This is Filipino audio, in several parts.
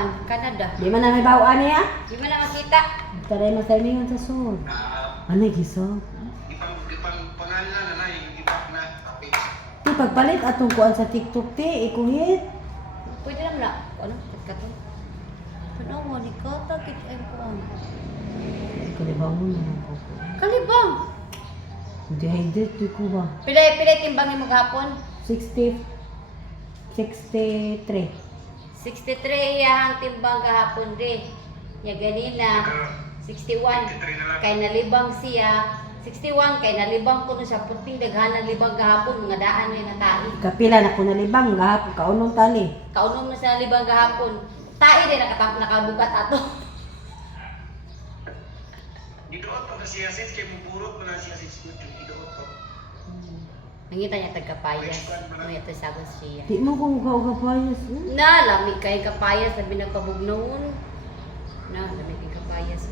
kuan, Canada. Di man na may bawaan niya? Di man na makita. Taray matalingon sa sud. Ano giso? Ipang pangalan na ipak na. Ti pagpalit atong kuan sa TikTok ti ikuhit. Pwede lang na. Ano? Kato. Ano mo ni kata kit ay kuan. Kalibang mo na ko. Kalibang. Dehydrate di ko ba? Pilay timbang ni maghapon. 63. 63 iyahang timbang gahapon di. Ya ganina 61 kay nalibang siya. 61 kay nalibang ko no sa puting daghanan libang gahapon mga daan ni natai. Kapila na ko nalibang gahapon kaunong tali. Kaunom na sa libang gahapon. Tai din nakabukat ato. Gidoot pa siya sis kay muburot pa na siya sis gidoot pa. Nangita niya tagkapayas. Ano ito sagot siya. Di mo kung gapayas. Na, lamig kay kapayas sabi nagpabugnaon. Na, lamig kay kapayas.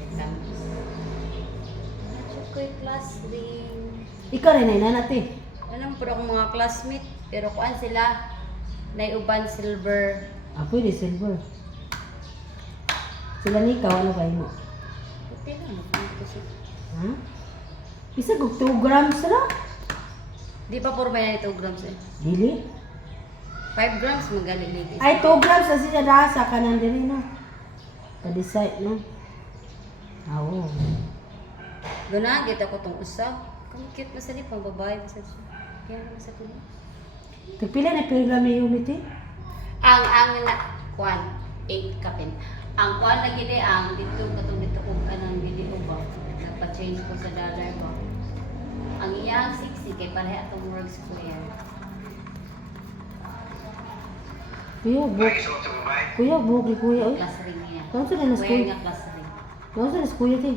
Exam. Nacho ko'y class ring. Ikaw rin ay nanate. Alam po akong mga classmate. Pero kuan sila. Naiuban silver. Ah, pwede silver. Sila ni ikaw, ano kayo mo? Puti lang. Ha? Isa kog 2 grams na? Di pa puro may na 2 grams eh. Dili? 5 grams magaling. Ay, 2 grams na siya nasa kanan din no? Pa-decide, no? Oo. Gana, kita ko tong usa. Kung cute na sa ni pang babae pa sa siya. Kaya naman sa kuno. Tagpila na pila may unity? Ang na kuan 8 kapin. Ang kuan na gini ang dito katong dito kung kanang gini ba. Nagpa-change ko sa dollar ba. Ang iyang 60 kay pareha atong work square. Kuya, buhok. Kuya, buhok ni kuya. Oy. Class ring niya. Kung saan na Kuya school? nga class ring. Kung saan na kuya ti?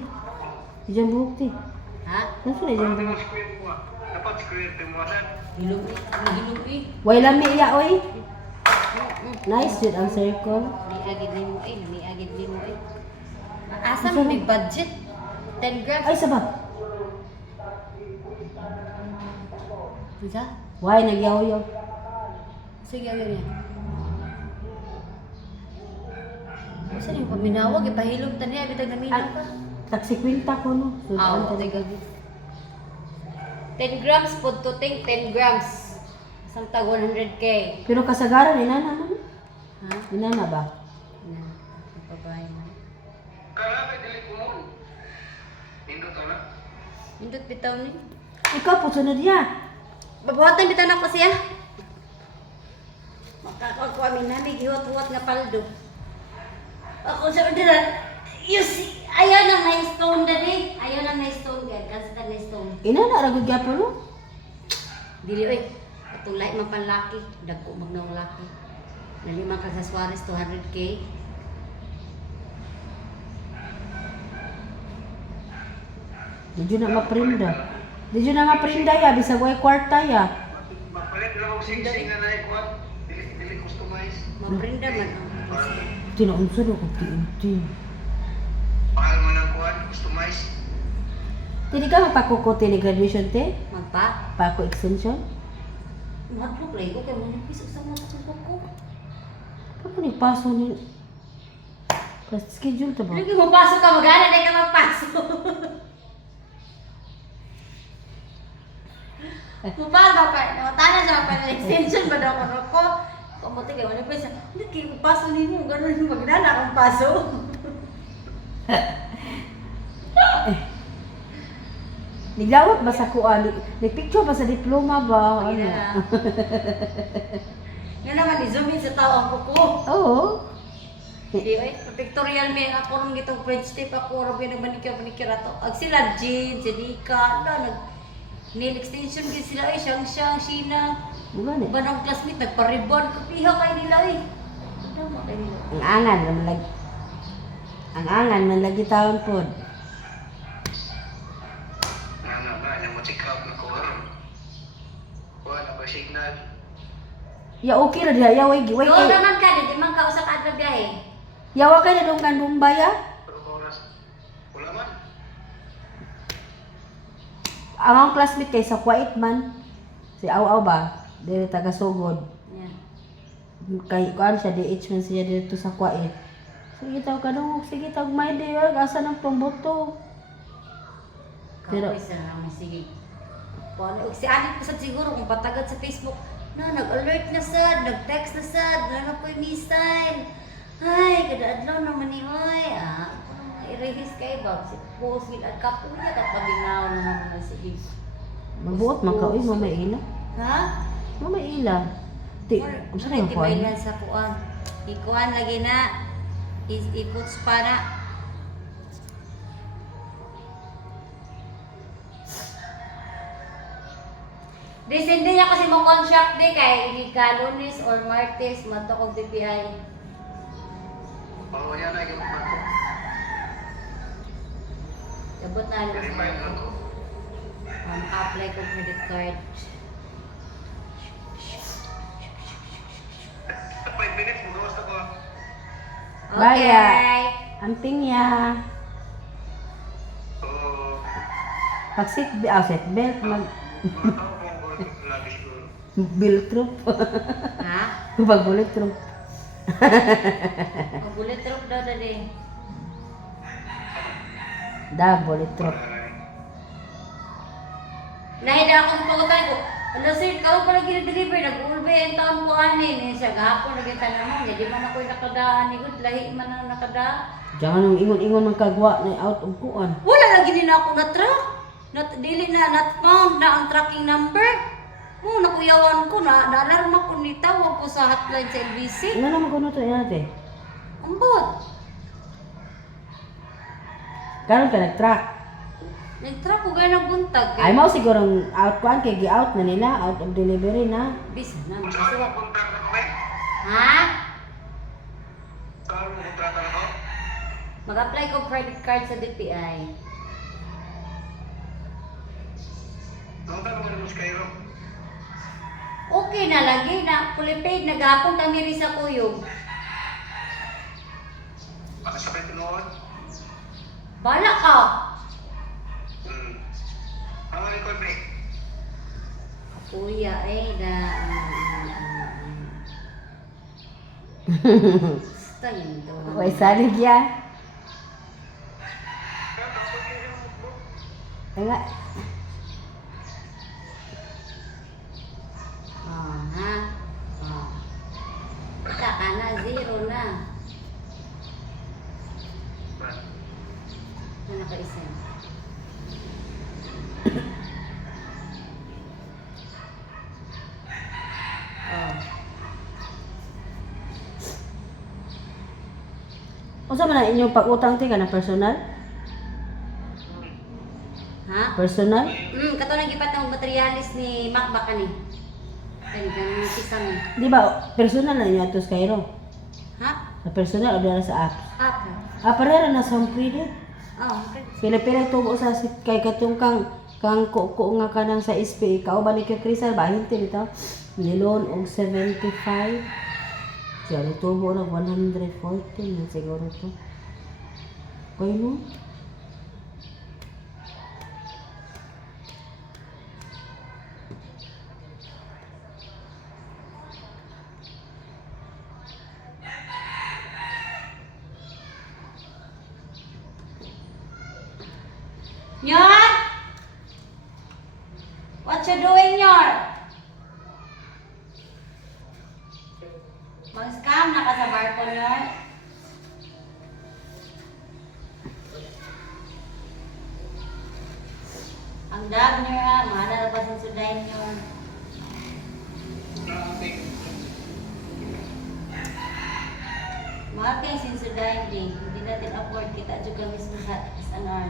Diyan buhok ti. Ha? Kung saan na diyan buhok? Dapat square pa mo sa. Hilumi, hilumi. Way lami iya, oy. Nice yun ang circle. Niagid nimo eh, niagid nimo eh. Asa mo may budget? 10 grams. Ay, sabab. Isa? Way, nagyaw-yaw. Sige, agad yan. Saan yung paminawag? Ipahilog ta niya, bitag naminaw ka. Taksi kwinta ko, no? Ah, oo, tiga. 10 grams po to ting 10 grams. Isang tag 100k. Pero kasagaran, inana naman. Ha? Inana ba? Na, pabahay na. Kaya kay dili ko mo. Indot na. Hindot bitaw ni. Ikaw po, sunod ya. Babuhatan bitaw na ko siya. Makakakuha min nami, gihuat-huat nga paldo. Ako sa orderan, ayaw nang na stone dali. Ayaw nang na stone gad, kasi na stone. Inana, ragod ka po, no? Dili oy, atong lahi man panlaki, dagko magnang laki. Nalimang ka sa Suarez 200k. Di na maprinda. Di na maprinda ya, bisag way kwarta ya. Mapalit lang og sing-sing na naik ko. Dili customize. Maprinda man. Tinaunsan ako, ti-unti. Mahal mo ng kuan, customize. Hindi ka mapakukuti ni graduation, te? Magpa. Pako extension? Madlok lay ko kay mo pisok sa mga susok ko. Paano ni paso ni... Kasi schedule to ba? Lagi mo pasok ka magana dai ka magpasok. Kupaga pa, tana sa pa extension ba daw ko? Kamote kay wala pa siya. Hindi kay paso ninyo ganun magdala akong paso. Niglawat ba sa kuan? Nagpicture ba sa diploma ba? Ano? Nga naman i-zoom in sa tao ang kuko. Oo. Di ay pictorial me ako nung gitong French tape ako ra binang manikir ato. Ag sila Jean, Jenica, nag nail extension gid sila ay siyang Sheena. Bukan Uban ang classmate nagpa-ribbon kapiha kay nila eh. Tama kay nila. Ang angan naman lagi. Ang angan man lagi taon pod. Nga ba, yung check out na kuan. Kuan na ba signal? Ya okay ra diha, ya way way Doon kay. naman ka, di man ka usa ka adlaw biyahe. Yawa kay na dong kandumba ya. Pero oras. Wala man. Ang classmate kay sa Kuwait man. Si Aw-Aw ba? Dili taga Sugod. Yan. Kay kuan siya DH man siya dito sa Kuwait. Sige tawag kadungog, sige tawag may day, asa nang tumboto. Pero- Pero isa naman sige. Paano si Anik pa sad siguro kung patagad sa Facebook. Na nag-alert na sad, nag-text na sad, wala na po yung missile. Ay, kada adlaw naman ni oy. Ako na mga i-release kay Bob. Si post gid at kapuya kat pabinaw na naman sige. Magbuot man ka, uy, mamaila. Ha? Mamaila. Ti, unsa Ano man kuan? tibaylan sa kuan? Ikuan lagi na. Iputs pa na. This hindi niya kasi mo contract di kay ika Lunes or Martes madto kog DPI. Oo, yan ay yung ako. Dabot na ano Verify mo ko. apply ko credit card. 5 minutes, magawas ako. Baya. Okay. Amping ya. Oo. Pag seat belt, mag Mga tao kung lagi siguro. bullet troop. Ha? Pag bullet troop. Magulit trip daw dali. Bullet troop. Nahida ako sa pagutan ko. Ano sir, karon pa lagi na-deliver, nag-ulbay ang taon ko anin. Siya gahapon lagi tanong, di man ako'y nakadaan ni good, lahi man ang nakadaan. Diyan nang ingon-ingon man kagwa na out of kuan. Wala lagi din ako na truck. Dili na not found na ang tracking number. Nakuyawan ko na, naalarma ko ni tawag ko sa hotline sa LBC. Ano naman kuno to ate? Ambot. Karon ka nag-track. Nag-track ko gaya ng buntag. Ay mo sigurong out kuan kay gi-out na nila, out of delivery na. Bisa na, Saan bisa. mo kontrata ko eh? Ha? Saan mo kontrata ko? Mag-apply ko credit card sa DPI. Ang tanong mo naman sa Cairo. Okay na lagi na fully paid naghapon kami rin sa kuyog. Baka sabay tinuod. Bala ka. Ang record break. Kuya na. Basta yun to. Way salig ya. Nga. Ha? Kita ka na, zero na. Ano naka-isa? Unsa man ang inyong pag-utang ti kana personal? Ha? Personal? Kato nang gipat ng materialis ni Mac baka ni. Kani kang kisang. Di ba personal na inyo atos Cairo? Ha? Na personal o dala sa apps? Apa? Parera na sa credit. Oh, okay. Pila-pila tubo sa kay katong kang kuko nga kanang sa SPA ka ba ni kay Crystal ba hinti bitaw nilon og 75. Siya ni tubo na 114 na siguro to. Kay mo? Nyor! What you doing, Nyor? Mag-scam na ka sa barko, Nyor? Ang dab, Nyor, ha? Mahal na pa sa sudayin, Nyor. Mahal kayo sin sudayin, din. Hindi natin afford. Kita juga mismo sa SNR.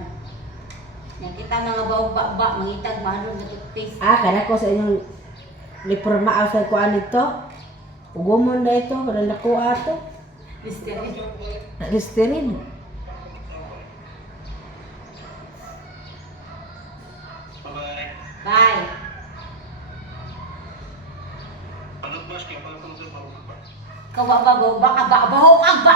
Yan kita mga baog-ba, mangitag, mahalong na toothpaste. Kana ko sa inyong reforma sa kuan nito. Ugumon na ito para nakuha to. Listerin. Listerin. Bye-bye. Bye. Ano ba siya? Paano ko Kawababaw, baka ba, bahok ang ba,